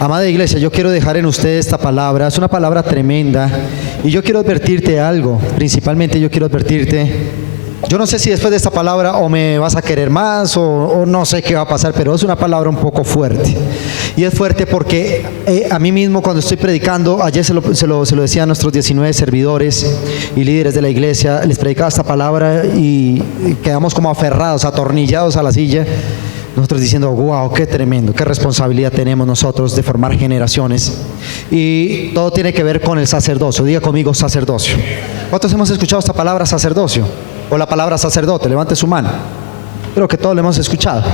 Amada iglesia, yo quiero dejar en usted esta palabra, es una palabra tremenda, y yo quiero advertirte algo, principalmente yo quiero advertirte, yo no sé si después de esta palabra o me vas a querer más o no sé qué va a pasar, pero es una palabra un poco fuerte, y es fuerte porque a mí mismo cuando estoy predicando, ayer se lo decía a nuestros 19 servidores y líderes de la iglesia, les predicaba esta palabra y quedamos como aferrados, atornillados a la silla. Nosotros diciendo, wow, qué tremendo, qué responsabilidad tenemos nosotros de formar generaciones. Y todo tiene que ver con el sacerdocio. Diga conmigo, sacerdocio. ¿Cuántos hemos escuchado esta palabra sacerdocio? O la palabra sacerdote, levante su mano. Creo que todos la hemos escuchado.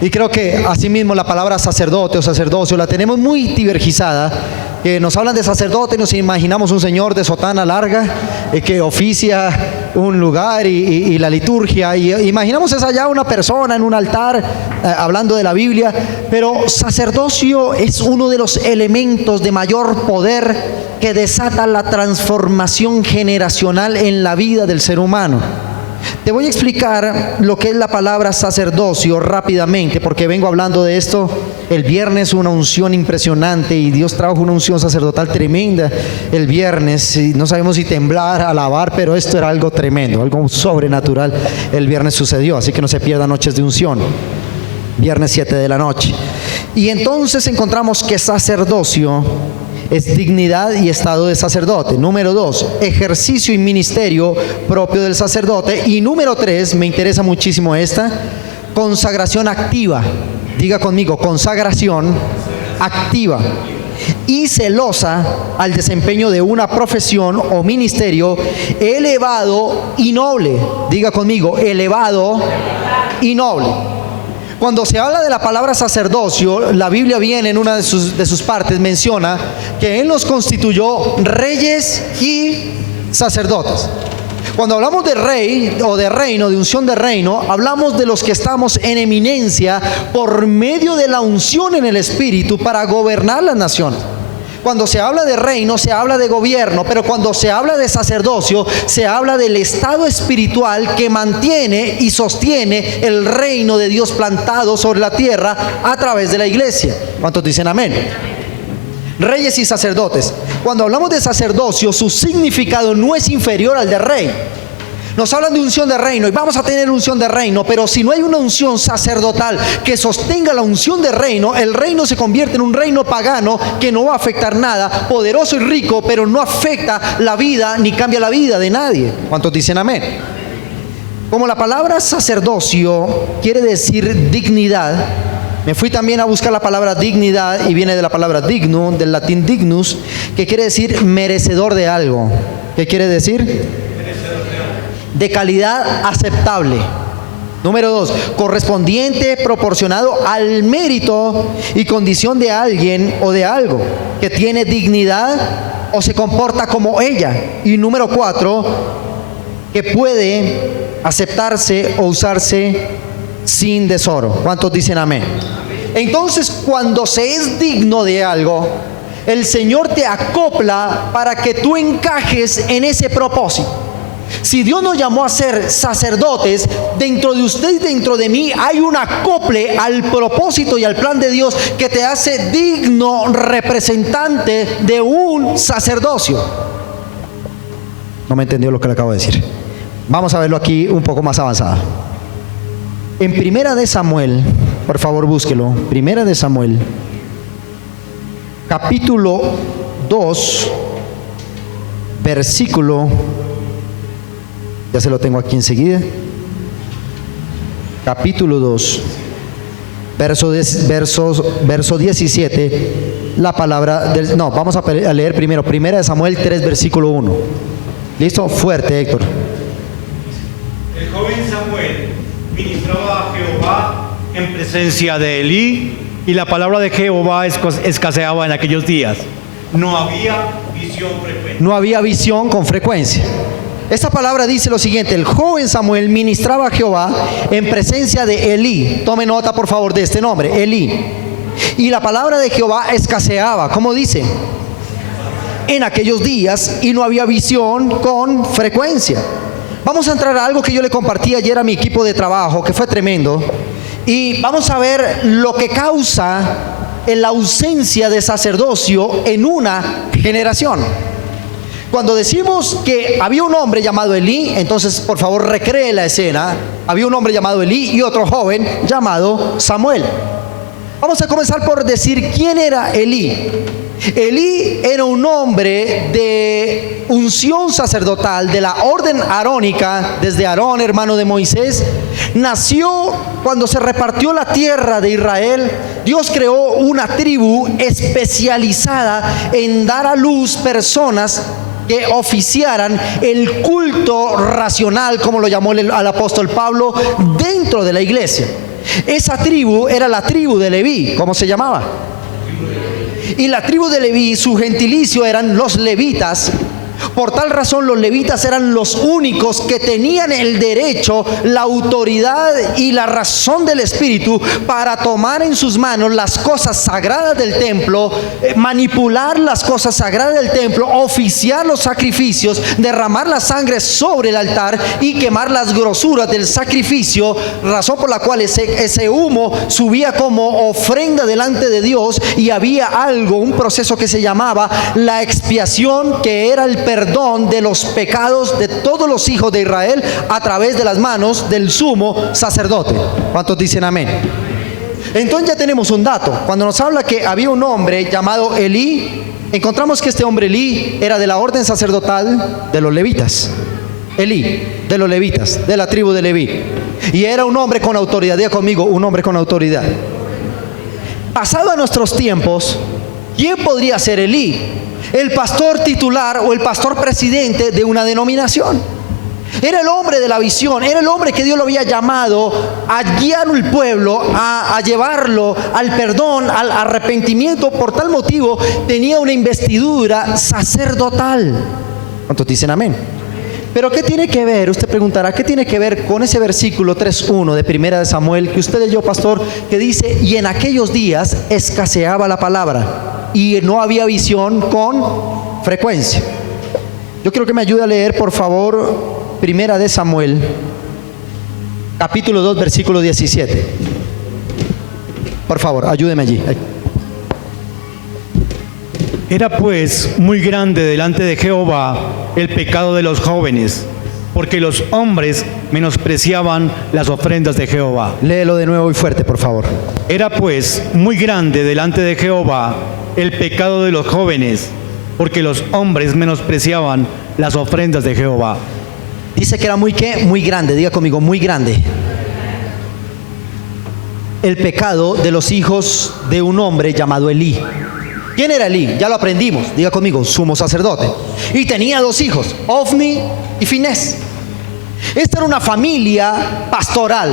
Y creo que asimismo la palabra sacerdote o sacerdocio la tenemos muy divergizada. Que nos hablan de sacerdote y nos imaginamos un señor de sotana larga que oficia un lugar y la liturgia, y imaginamos es allá una persona en un altar hablando de la Biblia, pero sacerdocio es uno de los elementos de mayor poder que desata la transformación generacional en la vida del ser humano. Te voy a explicar lo que es la palabra sacerdocio rápidamente, porque vengo hablando de esto el viernes, una unción impresionante, y Dios trajo una unción sacerdotal tremenda el viernes, y no sabemos si temblar, alabar, pero esto era algo tremendo, algo sobrenatural. El viernes sucedió, así que no se pierdan noches de unción, viernes 7 de la noche. Y entonces encontramos que sacerdocio es dignidad y estado de sacerdote. Número 2, ejercicio y ministerio propio del sacerdote. Y número 3, me interesa muchísimo esta, consagración activa. Diga conmigo, consagración activa y celosa al desempeño de una profesión o ministerio elevado y noble. Diga conmigo, elevado y noble. Cuando se habla de la palabra sacerdocio, la Biblia viene en una de sus partes, menciona que Él nos constituyó reyes y sacerdotes. Cuando hablamos de rey o de reino, de unción de reino, hablamos de los que estamos en eminencia por medio de la unción en el Espíritu para gobernar las naciones. Cuando se habla de reino, se habla de gobierno, pero cuando se habla de sacerdocio, se habla del estado espiritual que mantiene y sostiene el reino de Dios plantado sobre la tierra a través de la iglesia. ¿Cuántos dicen amén? Reyes y sacerdotes. Cuando hablamos de sacerdocio, su significado no es inferior al de rey. Nos hablan de unción de reino y vamos a tener unción de reino, pero si no hay una unción sacerdotal que sostenga la unción de reino, el reino se convierte en un reino pagano que no va a afectar nada, poderoso y rico, pero no afecta la vida ni cambia la vida de nadie. ¿Cuántos dicen amén? Como la palabra sacerdocio quiere decir dignidad, me fui también a buscar la palabra dignidad y viene de la palabra dignum, del latín dignus, que quiere decir merecedor de algo. ¿Qué quiere decir? De calidad aceptable. Número 2, correspondiente, proporcionado al mérito y condición de alguien o de algo que tiene dignidad o se comporta como ella. Y número 4, que puede aceptarse o usarse sin desoro. ¿Cuántos dicen amén? Entonces, cuando se es digno de algo, el Señor te acopla para que tú encajes en ese propósito. Si Dios nos llamó a ser sacerdotes, dentro de usted y dentro de mí hay un acople al propósito y al plan de Dios que te hace digno representante de un sacerdocio. No me entendió lo que le acabo de decir. Vamos a verlo aquí un poco más avanzado. En Primera de Samuel, por favor búsquelo, Primera de Samuel, capítulo 2, versículo, ya se lo tengo aquí enseguida, capítulo 2, verso 17, la palabra del, no, vamos a leer primero, Primera de Samuel 3, versículo 1. ¿Listo? Fuerte, Héctor. El joven Samuel ministraba a Jehová en presencia de Elí, y la palabra de Jehová escaseaba en aquellos días. No había visión frecuente. No había visión con frecuencia. Esta palabra dice lo siguiente: el joven Samuel ministraba a Jehová en presencia de Elí. Tome nota por favor de este nombre, Elí. Y la palabra de Jehová escaseaba. ¿Cómo dice? En aquellos días, y no había visión con frecuencia. Vamos a entrar a algo que yo le compartí ayer a mi equipo de trabajo, que fue tremendo. Y vamos a ver lo que causa en la ausencia de sacerdocio en una generación. Cuando decimos que había un hombre llamado Elí, entonces por favor recree la escena. Había un hombre llamado Elí y otro joven llamado Samuel. Vamos a comenzar por decir quién era Elí. Elí era un hombre de unción sacerdotal de la orden arónica, desde Aarón, hermano de Moisés. Nació cuando se repartió la tierra de Israel. Dios creó una tribu especializada en dar a luz personas que oficiaran el culto racional, como lo llamó el apóstol Pablo, dentro de la iglesia. Esa tribu era la tribu de Leví. ¿Cómo se llamaba? Y la tribu de Leví, su gentilicio eran los levitas. Por tal razón, los levitas eran los únicos que tenían el derecho, la autoridad y la razón del Espíritu para tomar en sus manos las cosas sagradas del templo, manipular las cosas sagradas del templo, oficiar los sacrificios, derramar la sangre sobre el altar y quemar las grosuras del sacrificio, razón por la cual ese humo subía como ofrenda delante de Dios. Y había algo, un proceso que se llamaba la expiación, que era el perdón de los pecados de todos los hijos de Israel a través de las manos del sumo sacerdote. ¿Cuántos dicen amén? Entonces ya tenemos un dato. Cuando nos habla que había un hombre llamado Elí, encontramos que este hombre Elí era de la orden sacerdotal de los levitas. Elí, de los levitas, de la tribu de Leví. Y era un hombre con autoridad. Diga conmigo, un hombre con autoridad. Pasado a nuestros tiempos, ¿quién podría ser Elí? El pastor titular o el pastor presidente de una denominación. Era el hombre de la visión, era el hombre que Dios lo había llamado a guiar al pueblo, a llevarlo al perdón, al arrepentimiento. Por tal motivo tenía una investidura sacerdotal. ¿Cuántos dicen amén? Pero ¿qué tiene que ver? Usted preguntará, ¿qué tiene que ver con ese versículo 3:1 de Primera de Samuel que usted leyó, pastor, que dice: y en aquellos días escaseaba la palabra y no había visión con frecuencia? Yo quiero que me ayude a leer, por favor, Primera de Samuel, capítulo 2, versículo 17. Por favor, ayúdeme allí. Era pues muy grande delante de Jehová el pecado de los jóvenes, porque los hombres menospreciaban las ofrendas de Jehová. Léelo de nuevo y fuerte, por favor. Era pues muy grande delante de Jehová el pecado de los jóvenes, porque los hombres menospreciaban las ofrendas de Jehová. Dice que era muy, ¿qué? Muy grande. Diga conmigo, muy grande. El pecado de los hijos de un hombre llamado Elí. ¿Quién era Elí? Ya lo aprendimos. Diga conmigo, sumo sacerdote. Y tenía dos hijos, Ofni y Finés. Esta era una familia pastoral,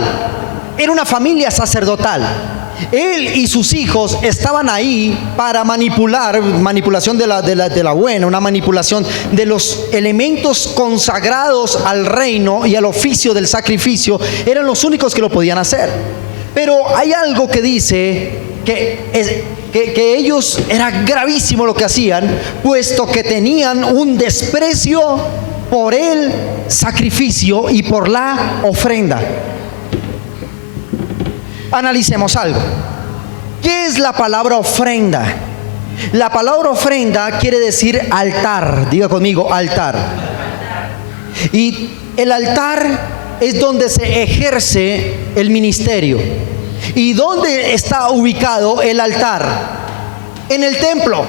era una familia sacerdotal. Él y sus hijos estaban ahí para manipulación de la buena, una manipulación de los elementos consagrados al reino y al oficio del sacrificio. Eran los únicos que lo podían hacer. Pero hay algo que dice que ellos, era gravísimo lo que hacían, puesto que tenían un desprecio por el sacrificio y por la ofrenda. Analicemos algo. ¿Qué es la palabra ofrenda? La palabra ofrenda quiere decir altar. Diga conmigo, altar. Y el altar es donde se ejerce el ministerio. ¿Y dónde está ubicado el altar? En el templo.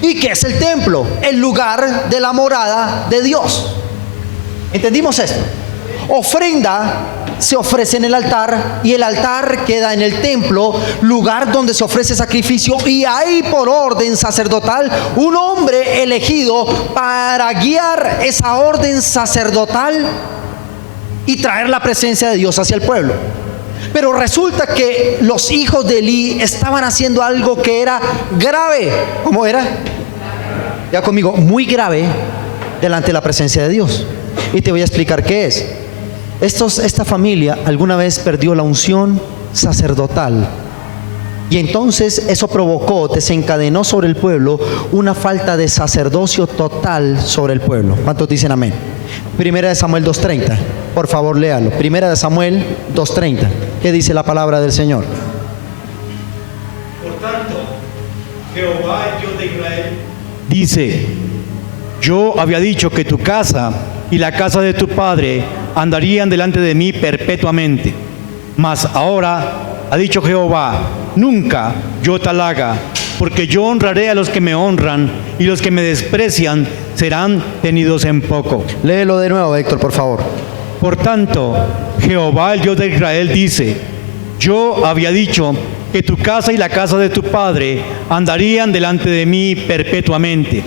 ¿Y qué es el templo? El lugar de la morada de Dios. ¿Entendimos esto? Ofrenda se ofrece en el altar y el altar queda en el templo, lugar donde se ofrece sacrificio, y hay por orden sacerdotal un hombre elegido para guiar esa orden sacerdotal y traer la presencia de Dios hacia el pueblo. Pero resulta que los hijos de Elí estaban haciendo algo que era grave. ¿Cómo era? Ya conmigo, muy grave delante de la presencia de Dios. Y te voy a explicar qué es. Esta familia alguna vez perdió la unción sacerdotal, y entonces eso desencadenó sobre el pueblo una falta de sacerdocio total sobre el pueblo. ¿Cuántos dicen amén? Primera de Samuel 2:30, por favor léalo. Primera de Samuel 2:30. ¿Qué dice la palabra del Señor? Por tanto, Jehová, el Dios de Israel, dice: yo había dicho que tu casa y la casa de tu padre andarían delante de mí perpetuamente. Mas ahora ha dicho Jehová: nunca yo tal haga, porque yo honraré a los que me honran, y los que me desprecian serán tenidos en poco. Léelo de nuevo, Héctor, por favor. Por tanto, Jehová, el Dios de Israel, dice: yo había dicho que tu casa y la casa de tu padre andarían delante de mí perpetuamente.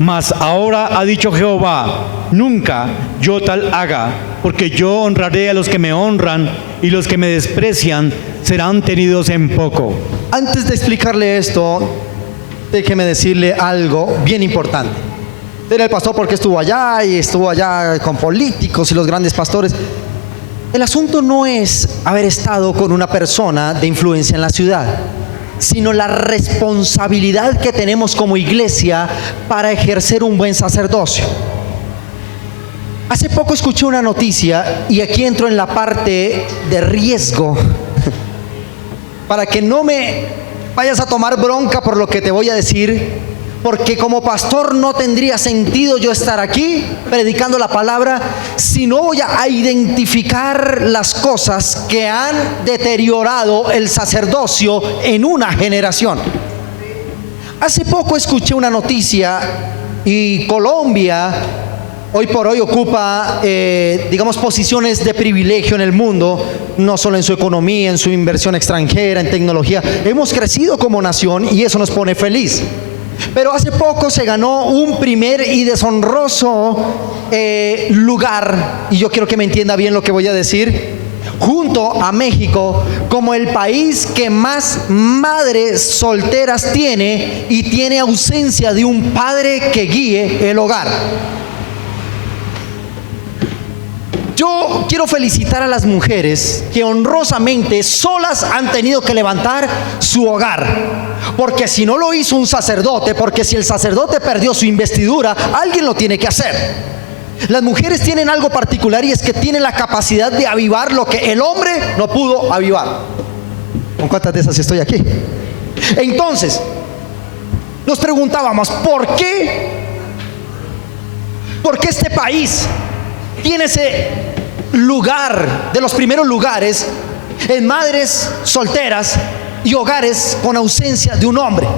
Mas ahora ha dicho Jehová: nunca yo tal haga, porque yo honraré a los que me honran, y los que me desprecian serán tenidos en poco. Antes de explicarle esto, déjeme decirle algo bien importante. Era el pastor porque estuvo allá con políticos y los grandes pastores. El asunto no es haber estado con una persona de influencia en la ciudad, sino la responsabilidad que tenemos como iglesia para ejercer un buen sacerdocio. Hace poco escuché una noticia, y aquí entro en la parte de riesgo, para que no me vayas a tomar bronca por lo que te voy a decir, porque como pastor no tendría sentido yo estar aquí predicando la palabra si no voy a identificar las cosas que han deteriorado el sacerdocio en una generación. Hace poco escuché una noticia, y Colombia hoy por hoy ocupa, posiciones de privilegio en el mundo, no solo en su economía, en su inversión extranjera, en tecnología. Hemos crecido como nación y eso nos pone feliz. Pero hace poco se ganó un primer y deshonroso lugar, y yo quiero que me entienda bien lo que voy a decir, junto a México, como el país que más madres solteras tiene, y tiene ausencia de un padre que guíe el hogar. Yo quiero felicitar a las mujeres que honrosamente solas han tenido que levantar su hogar, porque si no lo hizo un sacerdote, porque si el sacerdote perdió su investidura, alguien lo tiene que hacer. Las mujeres tienen algo particular, y es que tienen la capacidad de avivar lo que el hombre no pudo avivar. ¿Con cuántas de esas estoy aquí? Entonces, nos preguntábamos, ¿por qué este país tiene ese lugar, de los primeros lugares, en madres solteras y hogares con ausencia de un hombre,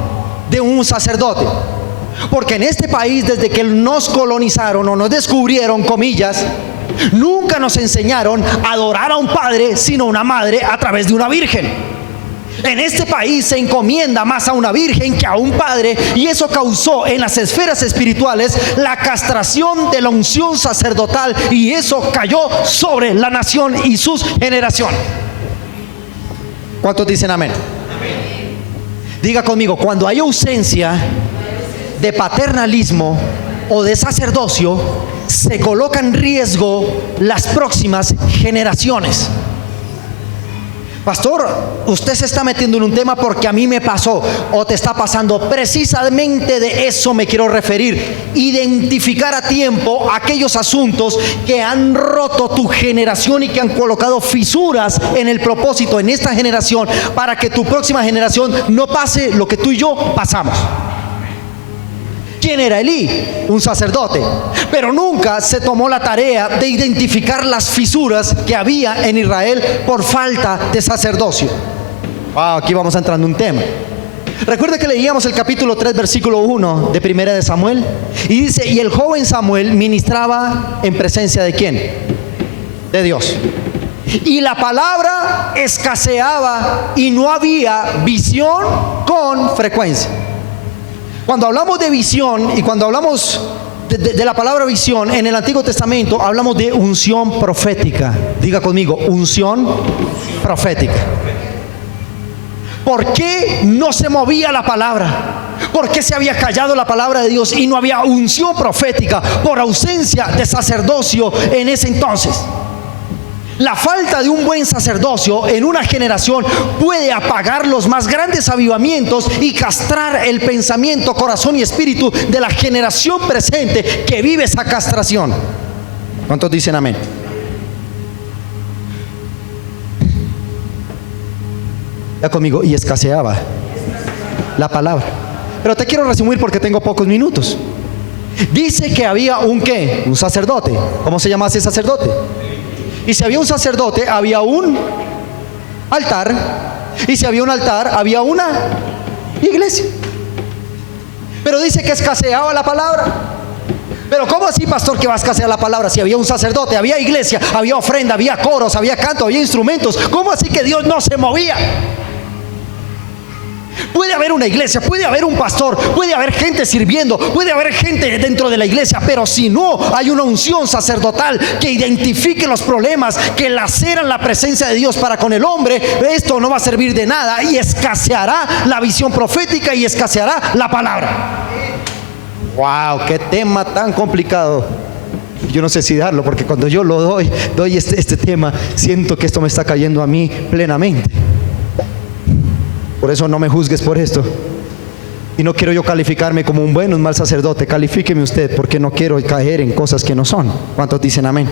de un sacerdote? Porque en este país, desde que nos colonizaron o nos descubrieron, comillas, nunca nos enseñaron a adorar a un padre, sino a una madre a través de una virgen. En este país se encomienda más a una virgen que a un padre, y eso causó en las esferas espirituales la castración de la unción sacerdotal, y eso cayó sobre la nación y sus generaciones. ¿Cuántos dicen amén? Amén. Diga conmigo: cuando hay ausencia de paternalismo o de sacerdocio, se coloca en riesgo las próximas generaciones. Pastor, usted se está metiendo en un tema porque a mí me pasó o te está pasando. Precisamente de eso me quiero referir. Identificar a tiempo aquellos asuntos que han roto tu generación y que han colocado fisuras en el propósito en esta generación, para que tu próxima generación no pase lo que tú y yo pasamos. ¿Quién era Elí? Un sacerdote. Pero nunca se tomó la tarea de identificar las fisuras que había en Israel por falta de sacerdocio. Aquí vamos entrando en un tema. Recuerda que leíamos el capítulo 3, versículo 1 de Primera de Samuel, y dice: y el joven Samuel ministraba en presencia ¿de quién? De Dios. Y la palabra escaseaba y no había visión con frecuencia. Cuando hablamos de visión y cuando hablamos de la palabra visión en el Antiguo Testamento, hablamos de unción profética. Diga conmigo: unción profética. ¿Por qué no se movía la palabra? ¿Por qué se había callado la palabra de Dios y no había unción profética? Por ausencia de sacerdocio en ese entonces. La falta de un buen sacerdocio en una generación puede apagar los más grandes avivamientos y castrar el pensamiento, corazón y espíritu de la generación presente que vive esa castración. ¿Cuántos dicen amén? Ya conmigo: y escaseaba la palabra. pero te quiero resumir porque tengo pocos minutos. Dice que había un ¿qué? Un sacerdote. ¿Cómo se llama ese sacerdote? Y si había un sacerdote, había un altar. Y si había un altar, había una iglesia. Pero dice que escaseaba la palabra. Pero ¿cómo así, pastor, que va a escasear la palabra? Si había un sacerdote, había iglesia, había ofrenda, había coros, había canto, había instrumentos. ¿Cómo así que Dios no se movía? Puede haber una iglesia, puede haber un pastor, puede haber gente sirviendo, puede haber gente dentro de la iglesia, pero si no hay una unción sacerdotal que identifique los problemas, que laceran la presencia de Dios para con el hombre, esto no va a servir de nada y escaseará la visión profética y escaseará la palabra. ¡Wow! ¡Qué tema tan complicado! Yo no sé si darlo, porque cuando yo lo doy este tema, siento que esto me está cayendo a mí plenamente. Por eso no me juzgues por esto. Y no quiero yo calificarme como un buen o un mal sacerdote. Califíqueme usted, porque no quiero caer en cosas que no son. ¿Cuántos dicen amén?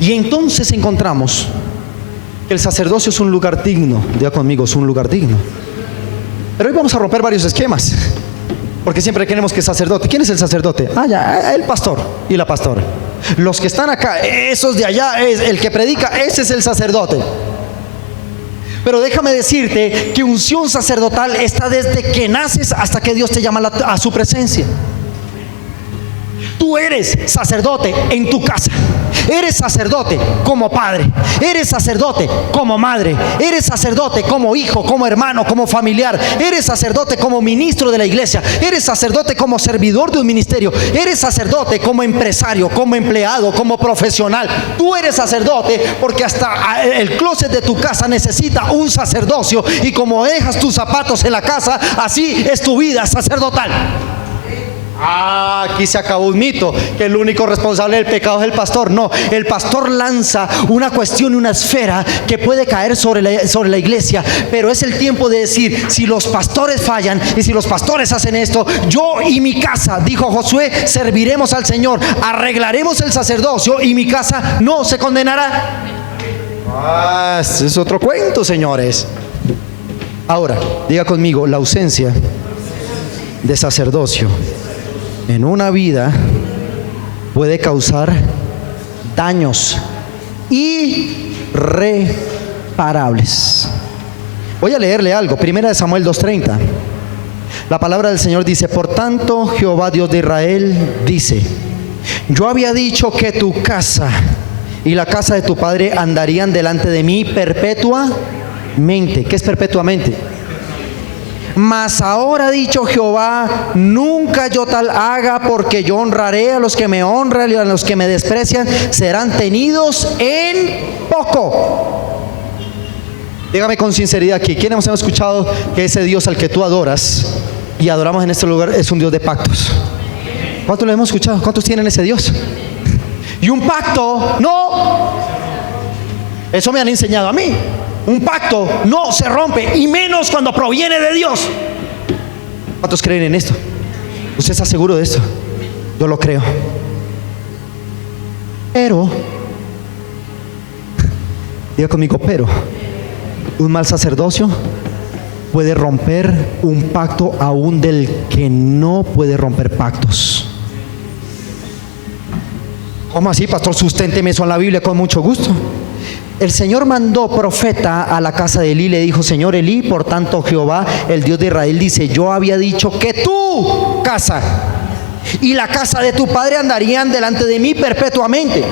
Y entonces encontramos que el sacerdocio es un lugar digno. Diga conmigo, es un lugar digno. Pero hoy vamos a romper varios esquemas, porque siempre queremos que el sacerdote. ¿Quién es el sacerdote? Ah, ya, el pastor y la pastora. Los que están acá, esos de allá, es el que predica, ese es el sacerdote. Pero déjame decirte que unción sacerdotal está desde que naces hasta que Dios te llama a su presencia. Tú eres sacerdote en tu casa. Eres sacerdote como padre. Eres sacerdote como madre. Eres sacerdote como hijo, como hermano, como familiar. Eres sacerdote como ministro de la iglesia. Eres sacerdote como servidor de un ministerio. Eres sacerdote como empresario, como empleado, como profesional. Tú eres sacerdote porque hasta el closet de tu casa necesita un sacerdocio. Y como dejas tus zapatos en la casa, así es tu vida sacerdotal. Aquí se acabó un mito, que el único responsable del pecado es el pastor. No, el pastor lanza una cuestión y una esfera que puede caer sobre la iglesia, pero es el tiempo de decir, si los pastores fallan y si los pastores hacen esto, yo y mi casa, dijo Josué, serviremos al Señor, arreglaremos el sacerdocio y mi casa no se condenará. Ese es otro cuento, señores. Ahora, diga conmigo, la ausencia de sacerdocio en una vida puede causar daños irreparables. Voy a leerle algo, 1 Samuel 2:30. La palabra del Señor dice: por tanto, Jehová Dios de Israel dice: yo había dicho que tu casa y la casa de tu padre andarían delante de mí perpetuamente. ¿Qué es perpetuamente? Mas ahora ha dicho Jehová: nunca yo tal haga, porque yo honraré a los que me honran y a los que me desprecian serán tenidos en poco. Dígame con sinceridad aquí, ¿quiénes hemos escuchado que ese Dios al que tú adoras y adoramos en este lugar es un Dios de pactos? ¿Cuántos lo hemos escuchado? ¿Cuántos tienen ese Dios? Y un pacto, no. Eso me han enseñado a mí. Un pacto no se rompe, y menos cuando proviene de Dios. ¿Cuántos creen en esto? ¿Usted está seguro de esto? Yo lo creo. Pero, diga conmigo, pero un mal sacerdocio puede romper un pacto aún del que no puede romper pactos. ¿Cómo así, pastor? Susténteme eso en la Biblia con mucho gusto. El Señor mandó profeta a la casa de Elí, le dijo: señor Elí, por tanto Jehová, el Dios de Israel, dice: yo había dicho que tu casa y la casa de tu padre andarían delante de mí perpetuamente.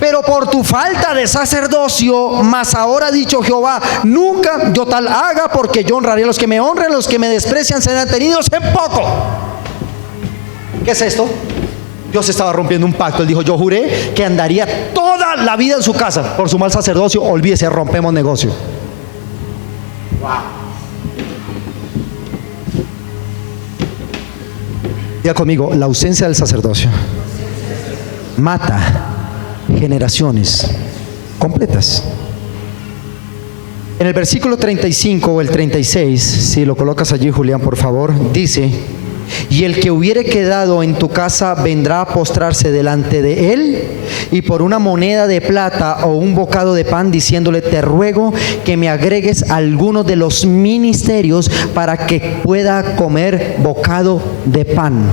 Pero por tu falta de sacerdocio, mas ahora ha dicho Jehová: nunca yo tal haga, porque yo honraré a los que me honran, los que me desprecian serán tenidos en poco. ¿Qué es esto? Dios estaba rompiendo un pacto. Él dijo: yo juré que andaría toda la vida en su casa. Por su mal sacerdocio, olvídese, rompemos negocio. Wow. Diga conmigo, la ausencia del sacerdocio mata generaciones completas. En el versículo 35 o el 36, si lo colocas allí, Julián, por favor, dice: y el que hubiere quedado en tu casa vendrá a postrarse delante de él, y por una moneda de plata o un bocado de pan, diciéndole: te ruego que me agregues algunos de los ministerios para que pueda comer bocado de pan.